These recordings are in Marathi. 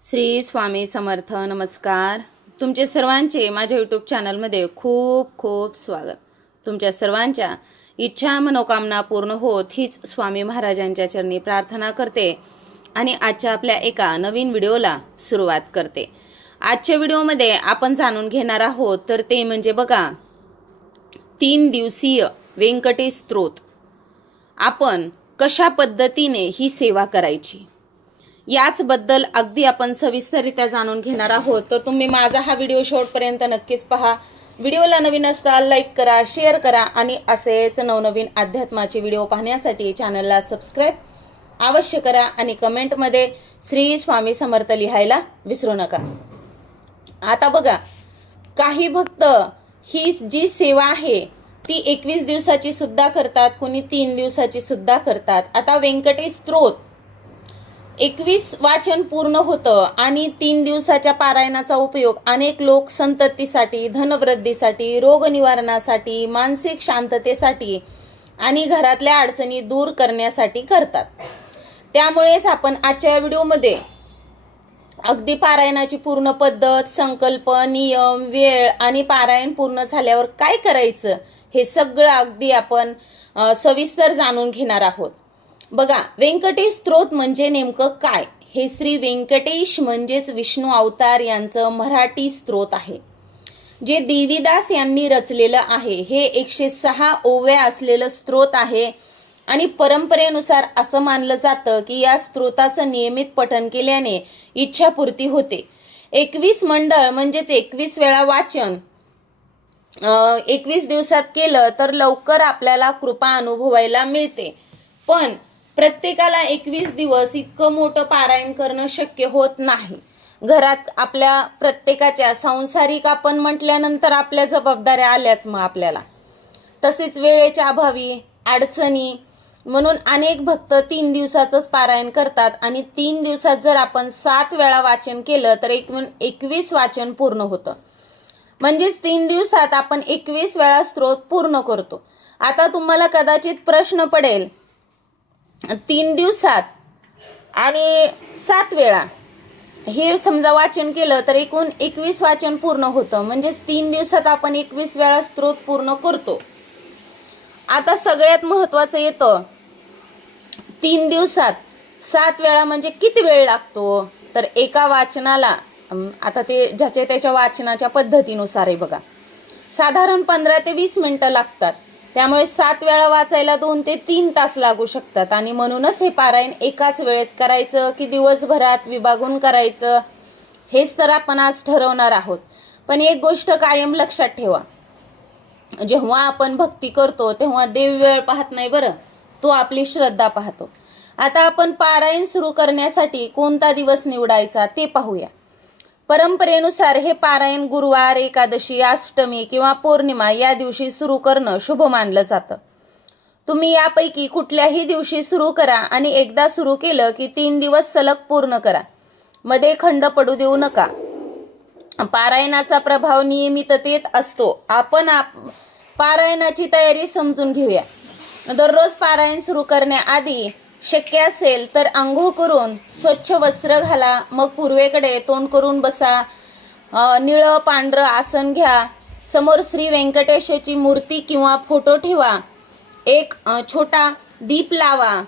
श्री स्वामी समर्थ नमस्कार. तुमचे सर्वांचे माझ्या यूट्यूब चॅनलमध्ये खूप खूप स्वागत. तुमच्या सर्वांच्या इच्छा मनोकामना पूर्ण होत हीच स्वामी महाराजांच्या चरणी प्रार्थना करते आणि आजच्या आपल्या एका नवीन व्हिडिओला सुरुवात करते. आजच्या व्हिडिओमध्ये आपण जाणून घेणार आहोत तर ते म्हणजे बघा तीन दिवसीय व्यंकटेश स्त्रोत आपण कशा पद्धतीने ही सेवा करायची? याचबद्दल अगदी आपण सविस्तररित्या जाणून घेणार आहोत. तर तुम्ही माझा हा व्हिडिओ शेवटपर्यंत नक्कीच पहा. व्हिडिओला नवीन असता लाईक करा शेअर करा आणि असेच नवनवीन अध्यात्माचे व्हिडिओ पाहण्यासाठी चॅनलला सबस्क्राईब अवश्य करा आणि कमेंटमध्ये श्री स्वामी समर्थ लिहायला विसरू नका. आता बघा काही भक्त ही जी सेवा आहे ती एकवीस दिवसाची सुद्धा करतात कोणी तीन दिवसाची सुद्धा करतात. आता व्यंकटेश स्त्रोत एकवीस वाचन पूर्ण होतं आणि तीन दिवसाच्या पारायणाचा उपयोग अनेक लोक संततीसाठी धनवृद्धीसाठी रोगनिवारणासाठी मानसिक शांततेसाठी आणि घरातल्या अडचणी दूर करण्यासाठी करतात. त्यामुळेच आपण आजच्या या व्हिडिओमध्ये अगदी पारायणाची पूर्ण पद्धत संकल्प नियम वेळ आणि पारायण पूर्ण झाल्यावर काय करायचं हे सगळं अगदी आपण सविस्तर जाणून घेणार आहोत. बघा व्यंकटेश स्त्रोत म्हणजे नेमकं काय? हे श्री व्यंकटेश म्हणजेच विष्णू अवतार यांचं मराठी स्त्रोत आहे. जे देवीदास यांनी रचलेलं आहे हे एकशे सहा ओव्या असलेलं स्त्रोत आहे आणि परंपरेनुसार असं मानलं जातं की या स्त्रोताचं नियमित पठन केल्याने इच्छापूर्ती होते. एकवीस मंडळ म्हणजेच एकवीस वेळा वाचन एकवीस दिवसात केलं तर लवकर आपल्याला कृपा अनुभवायला मिळते. पण प्रत्येकाला एकवीस दिवस इतकं मोठं पारायण करणं शक्य होत नाही. घरात आपल्या प्रत्येकाच्या सांसारिक आपण म्हटल्यानंतर आपल्या जबाबदाऱ्या आल्याच मग आपल्याला. तसेच वेळेच्या अभावी अडचणी म्हणून अनेक भक्त तीन दिवसाचंच पारायण करतात आणि तीन दिवसात जर आपण सात वेळा वाचन केलं तर एकूण एकवीस वाचन पूर्ण होतं. म्हणजेच तीन दिवसात आपण एकवीस वेळा स्त्रोत पूर्ण करतो. आता तुम्हाला कदाचित प्रश्न पडेल तीन दिवसात आणि सात वेळा. हे समजा वाचन केलं तर एकूण एकवीस वाचन पूर्ण होतं. म्हणजेच तीन दिवसात आपण एकवीस वेळा स्त्रोत पूर्ण करतो. आता सगळ्यात महत्वाचं येतं तीन दिवसात सात वेळा म्हणजे किती वेळ लागतो? तर एका वाचनाला आता ते ज्याच्या त्याच्या वाचनाच्या पद्धतीनुसार आहे बघा. साधारण पंधरा ते वीस मिनटं लागतात. त्यामुळे सात वेळा वाचायला दोन ते तीन तास लागू शकतात. आणि म्हणूनच हे पारायण एकाच वेळेत करायचं की दिवसभरात विभागून करायचं हेच तर आपण आज ठरवणार आहोत. पण एक गोष्ट कायम लक्षात ठेवा. जेव्हा आपण भक्ती करतो तेव्हा देव वेळ पाहत नाही बरं. तो आपली श्रद्धा पाहतो. आता आपण पारायण सुरू करण्यासाठी कोणता दिवस निवडायचा ते पाहूया. परंपरेनुसार हे पारायण गुरुवार एकादशी अष्टमी किंवा पौर्णिमा या दिवशी सुरू करणं शुभ मानलं जातं. तुम्ही यापैकी कुठल्याही दिवशी सुरू करा आणि एकदा सुरू केलं की तीन दिवस सलग पूर्ण करा. मध्ये खंड पडू देऊ नका. पारायणाचा प्रभाव नियमिततेत असतो. आपण आप पारायणाची तयारी समजून घेऊया. दररोज पारायण सुरू करण्याआधी शक्य असेल तर आंघोळ करून स्वच्छ वस्त्र घाला. मग पूर्वेकडे तोंड करून बसा. निळं पांढरं आसन घ्या. समोर श्री व्यंकटेशाची मूर्ती किंवा फोटो ठेवा. एक छोटा दीप लावा.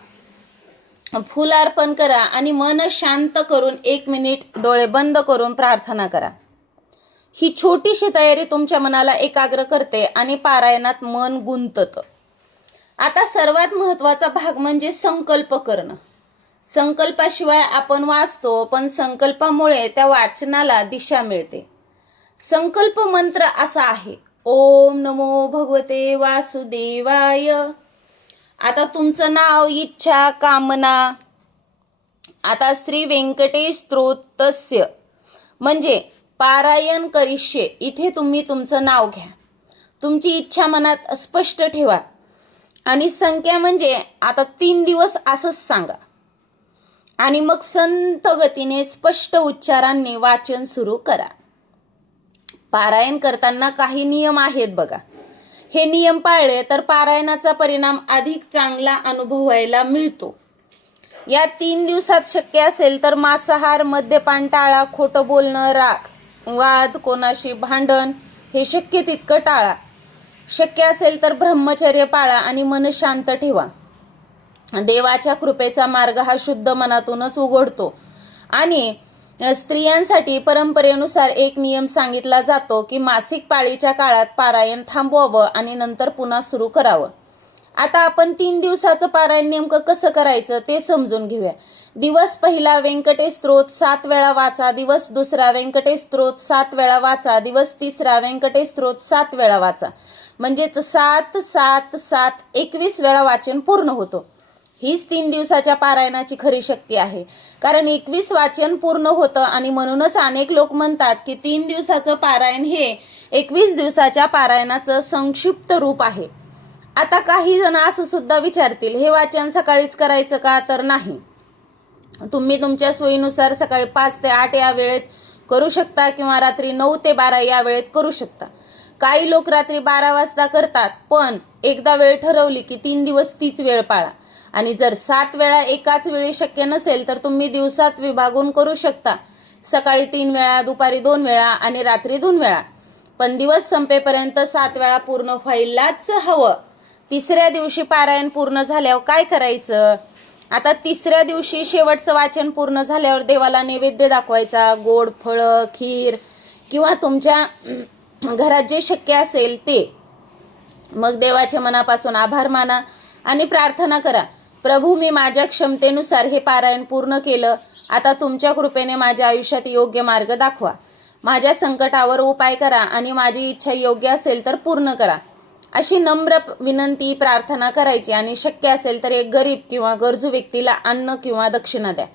फुल अर्पण करा आणि मन शांत करून एक मिनिट डोळे बंद करून प्रार्थना करा. ही छोटीशी तयारी तुमच्या मनाला एकाग्र करते आणि पारायणात मन गुंततं. आता सर्वात महत्त्वाचा भाग म्हणजे संकल्प करणं. संकल्पाशिवाय आपण वाचतो पण संकल्पामुळे त्या वाचनाला दिशा मिळते. संकल्प मंत्र असा आहे ओम नमो भगवते वासुदेवाय. आता तुमचं नाव इच्छा कामना. आता श्री व्यंकटेश स्त्रोतस्य म्हणजे पारायण करिष्ये इथे तुम्ही तुमचं नाव घ्या. तुमची इच्छा मनात स्पष्ट ठेवा. आणि संख्या म्हणजे आता तीन दिवस असंच सांगा. आणि मग संत गतीने स्पष्ट उच्चारांनी वाचन सुरू करा. पारायण करताना काही नियम आहेत बघा. हे नियम पाळले तर पारायणाचा परिणाम अधिक चांगला अनुभवायला मिळतो. या तीन दिवसात शक्य असेल तर मांसाहार मद्यपान टाळा खोटं बोलणं राग वाद कोणाशी भांडण हे शक्य तितकं टाळा. शक्य असेल तर ब्रह्मचर्य पाळा आणि मन शांत ठेवा. देवाच्या कृपेचा मार्ग हा शुद्ध मनातूनच उघडतो. आणि स्त्रियांसाठी परंपरेनुसार एक नियम सांगितला जातो की मासिक पाळीच्या काळात पारायण थांबवावं आणि नंतर पुन्हा सुरू करावं. आता आपण तीन दिवसाचं पारायण नेमकं कसं करायचं ते समजून घेऊया. दिवस पहिला व्यंकटेश स्त्रोत सात वेळा वाचा दिवस दुसरा व्यंकटेश स्त्रोत सात वेळा वाचा दिवस तिसरा व्यंकटेश स्त्रोत सात वेळा वाचा. म्हणजेच सात सात सात एकवीस वेळा वाचन पूर्ण होतो. हीच तीन दिवसाच्या पारायणाची खरी शक्ती आहे. कारण एकवीस वाचन पूर्ण होतं आणि म्हणूनच अनेक लोक म्हणतात की तीन दिवसाचं पारायण हे एकवीस दिवसाच्या पारायणाचं संक्षिप्त रूप आहे. आता काही जण असं सुद्धा विचारतील हे वाचन सकाळीच करायचं का? तर नाही. तुम्ही तुमच्या सोयीनुसार सकाळी पाच ते आठ या वेळेत करू शकता किंवा रात्री नऊ ते बारा या वेळेत करू शकता. काही लोक रात्री बारा वाजता करतात पण एकदा वेळ ठरवली की तीन दिवस तीच वेळ पाळा. आणि जर सात वेळा एकाच वेळी शक्य नसेल तर तुम्ही दिवसात विभागून करू शकता. सकाळी तीन वेळा दुपारी दोन वेळा आणि रात्री दोन वेळा. पण दिवस संपेपर्यंत सात वेळा पूर्ण व्हायलाच हवं. तिसऱ्या दिवशी पारायण पूर्ण झाल्यावर काय करायचं? आता तिसऱ्या दिवशी शेवटचं वाचन पूर्ण झाल्यावर देवाला नैवेद्य दाखवायचा. गोड फळं खीर किंवा तुमच्या घरात जे शक्य असेल ते. मग देवाच्या मनापासून आभार माना आणि प्रार्थना करा. प्रभू मी माझ्या क्षमतेनुसार हे पारायण पूर्ण केलं. आता तुमच्या कृपेने माझ्या आयुष्यात योग्य मार्ग दाखवा. माझ्या संकटावर उपाय करा आणि माझी इच्छा योग्य असेल तर पूर्ण करा. अशी नम्र विनंती प्रार्थना करायची. आणि शक्य असेल तर एक गरीब किंवा गरजू व्यक्तीला अन्न किंवा दक्षिणा द्या.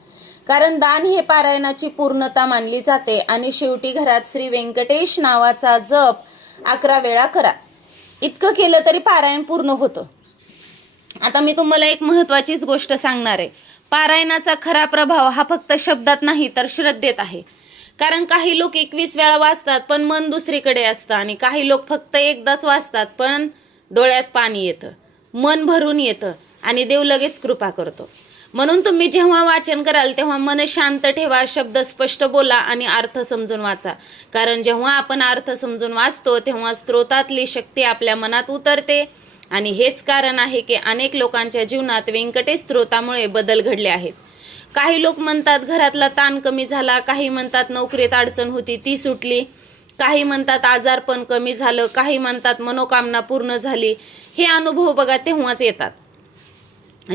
कारण दान हे पारायणाची पूर्णता मानली जाते. आणि शेवटी घरात श्री व्यंकटेश नावाचा जप अकरा वेळा करा. इतकं केलं तरी पारायण पूर्ण होतं. आता मी तुम्हाला एक महत्वाचीच गोष्ट सांगणार आहे. पारायणाचा खरा प्रभाव हा फक्त शब्दात नाही तर श्रद्धेत आहे. कारण काही लोक एकवीस वेळा वाचतात पण मन दुसरीकडे असतं आणि काही लोक फक्त एकदाच वाचतात पण डोळ्यात पाणी येतं मन भरून येतं आणि देव लगेच कृपा करतो. म्हणून तुम्ही जेव्हा वाचन कराल तेव्हा मन शांत ठेवा शब्द स्पष्ट बोला आणि अर्थ समजून वाचा. कारण जेव्हा आपण अर्थ समजून वाचतो तेव्हा स्त्रोतातली शक्ती आपल्या मनात उतरते आणि हेच कारण आहे की अनेक लोकांच्या जीवनात व्यंकटेश स्त्रोतामुळे बदल घडले आहेत. काही लोक म्हणतात घरातला ताण कमी झाला काही म्हणतात नोकरीत अडचण होती ती सुटली. काही म्हणतात आजारपण कमी झालं काही म्हणतात मनोकामना पूर्ण झाली. हे अनुभव बघा तेव्हाच येतात.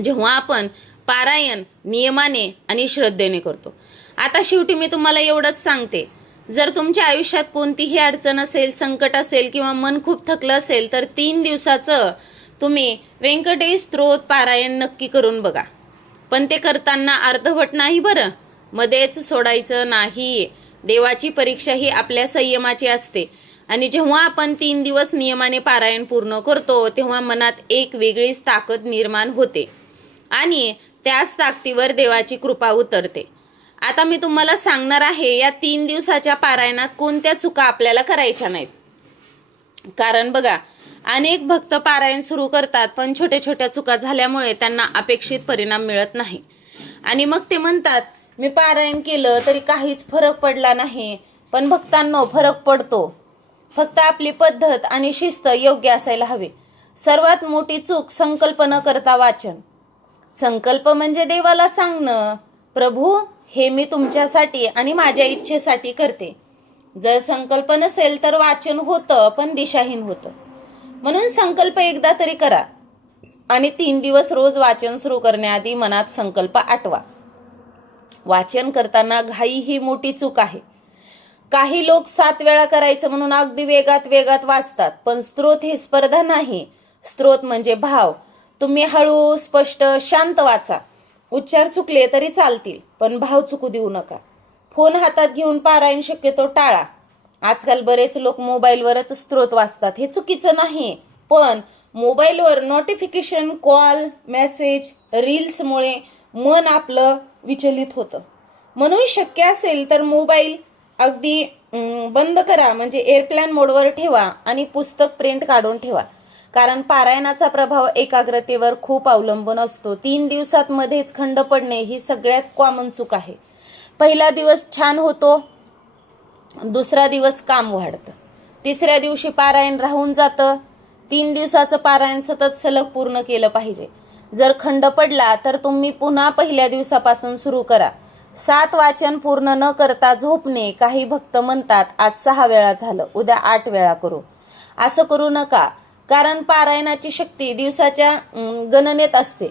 जेव्हा आपण पारायण नियमाने आणि श्रद्धेने करतो. आता शेवटी मी तुम्हाला एवढंच सांगते. जर तुमच्या आयुष्यात कोणतीही अडचण असेल संकट असेल किंवा मन खूप थकलं असेल तर तीन दिवसाचं तुम्ही व्यंकटेश स्त्रोत पारायण नक्की करून बघा. पण ते करताना अर्धवट नाही बरं. मध्येच सोडायचं नाही. देवाची परीक्षा ही आपल्या संयमाची असते. आणि जेव्हा आपण तीन दिवस नियमाने पारायण पूर्ण करतो तेव्हा मनात एक वेगळीच ताकद निर्माण होते. आणि त्याच ताकदीवर देवाची कृपा उतरते. आता मी तुम्हाला सांगणार आहे या तीन दिवसाच्या पारायणात कोणत्या चुका आपल्याला करायच्या नाहीत. कारण बघा अनेक भक्त पारायण सुरू करतात पण छोट्या छोट्या चुका झाल्यामुळे त्यांना अपेक्षित परिणाम मिळत नाही. आणि मग ते म्हणतात मी पारायण केलं तरी काहीच फरक पडला नाही पण भक्तांनो फरक पडतो. फक्त आपली पद्धत आणि शिस्त योग्य असायला हवी. सर्वात मोठी चूक संकल्प न करता वाचन. संकल्प म्हणजे देवाला सांगणं प्रभू हे मी तुमच्यासाठी आणि माझ्या इच्छेसाठी करते. जर संकल्प नसेल तर वाचन होतं पण दिशाहीन होतं. म्हणून संकल्प एकदा तरी करा. आणि तीन दिवस रोज वाचन सुरू करण्याआधी मनात संकल्प आठवा. वाचन करताना घाई ही मोठी चूक आहे. काही लोक सात वेळा करायचं म्हणून अगदी वेगात वेगात वाचतात पण स्त्रोत ही स्पर्धा नाही. स्त्रोत म्हणजे भाव. तुम्ही हळू स्पष्ट शांत वाचा. उच्चार चुकले तरी चालतील पण भाव चुकू देऊ नका. फोन हातात घेऊन पारायण शक्यतो टाळा. आजकाल बरेच लोक मोबाईलवरच स्त्रोत वाचतात. हे चुकीचं नाही पण मोबाईलवर नोटिफिकेशन कॉल मेसेज रील्समुळे मन आपलं विचलित होतं. म्हणून शक्य असेल तर मोबाईल अगदी बंद करा. म्हणजे एअरप्लॅन मोडवर ठेवा आणि पुस्तक प्रिंट काढून ठेवा. कारण पारायणाचा प्रभाव एकाग्रतेवर खूप अवलंबून असतो. तीन दिवसात मध्येच खंड पडणे ही सगळ्यात कॉमन चूक आहे. पहिला दिवस छान होतो दुसरा दिवस काम वाढतं. तिसऱ्या दिवशी पारायण राहून जातं. तीन दिवसाचं पारायण सतत सलग पूर्ण केलं पाहिजे. जर खंड पडला तर तुम्ही पुन्हा पहिल्या दिवसापासून सुरू करा. सात वाचन पूर्ण न करता झोपणे काही भक्त म्हणतात आज सहा वेळा झालं उद्या आठ वेळा करू. असं करू नका कारण पारायणाची शक्ती दिवसाच्या गणनेत असते.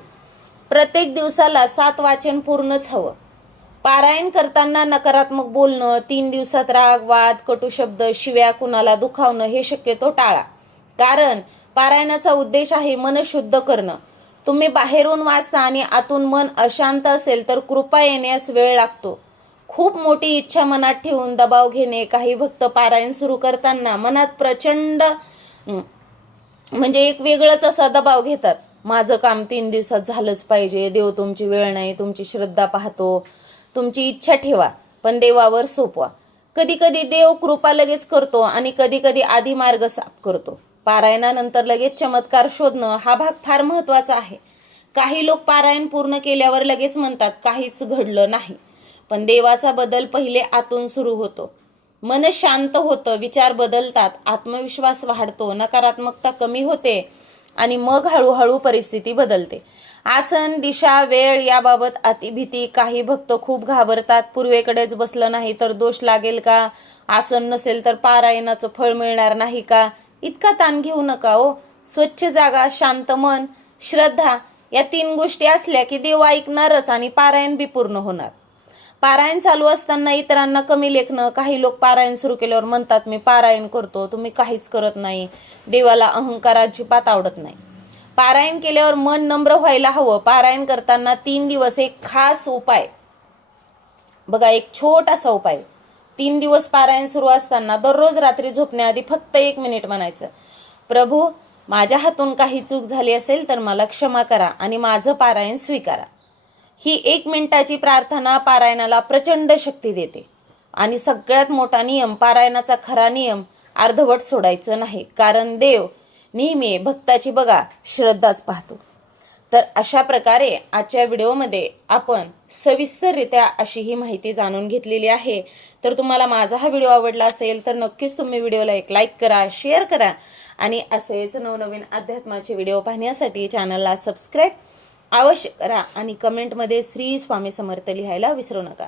प्रत्येक दिवसाला सात वाचन पूर्णच हवं. पारायण करताना नकारात्मक बोलणं तीन दिवसात राग वाद कटू शब्द शिव्या कुणाला दुखावणं हे शक्यतो टाळा. कारण पारायणाचा उद्देश आहे मन शुद्ध करणं. तुम्ही बाहेरून वाचता आणि आतून मन अशांत असेल तर कृपा येण्यास वेळ लागतो. खूप मोठी इच्छा मनात ठेवून दबाव घेणे काही भक्त पारायण सुरू करताना मनात प्रचंड म्हणजे एक वेगळंच असा दबाव घेतात. माझं काम तीन दिवसात झालंच पाहिजे देव तुमची वेळ नाही तुमची श्रद्धा पाहतो. तुमची इच्छा ठेवा पण देवावर सोपवा. कधी कधी देव कृपा लगेच करतो आणि कधी कधी आधी मार्ग साफ करतो. पारायणानंतर लगेच चमत्कार शोधणं हा भाग फार महत्त्वाचा आहे. काही लोक पारायण पूर्ण केल्यावर लगेच म्हणतात काहीच घडलं नाही. पण देवाचा बदल पहिले आतून सुरू होतो. मन शांत होतं विचार बदलतात आत्मविश्वास वाढतो नकारात्मकता कमी होते आणि मग हळूहळू परिस्थिती बदलते. आसन दिशा वेळ याबाबत अतिभीती. काही भक्त खूप घाबरतात. पूर्वेकडेच बसलं नाही तर दोष लागेल का? आसन नसेल तर पारायणाचं फळ मिळणार नाही का? इतका ताण घेऊ नका हो. स्वच्छ जागा शांत मन श्रद्धा या तीन गोष्टी असल्या की देव ऐकणारच आणि पारायण बी पूर्ण होणार. पारायण चालू असताना इतरांना कमी लेखणं काही लोक पारायण सुरू केल्यावर म्हणतात मी पारायण करतो तुम्ही काहीच करत नाही. देवाला अहंकार अजिबात आवडत नाही. पारायण केल्यावर मन नम्र व्हायला हवं. पारायण करताना तीन दिवस एक खास उपाय. बघा एक छोटासा उपाय. तीन दिवस पारायण सुरू असताना दररोज रात्री झोपण्याआधी फक्त एक मिनिट म्हणायचं. प्रभू माझ्या हातून काही चूक झाली असेल तर मला क्षमा करा आणि माझं पारायण स्वीकारा. ही एक मिनिटाची प्रार्थना पारायणाला प्रचंड शक्ती देते. आणि सगळ्यात मोठा नियम पारायणाचा खरा नियम अर्धवट सोडायचं नाही. कारण देव नेहमी भक्ताची बघा श्रद्धाच पाहतो. तर अशा प्रकारे आजच्या व्हिडिओमध्ये आपण सविस्तररित्या अशी ही माहिती जाणून घेतलेली आहे. तर तुम्हाला माझा हा व्हिडिओ आवडला असेल तर नक्कीच तुम्ही व्हिडिओला एक लाईक करा शेअर करा आणि असेच नवनवीन अध्यात्माचे व्हिडिओ पाहण्यासाठी चॅनलला सबस्क्राईब अवश्य करा आणि कमेंटमध्ये श्री स्वामी समर्थ लिहायला विसरू नका.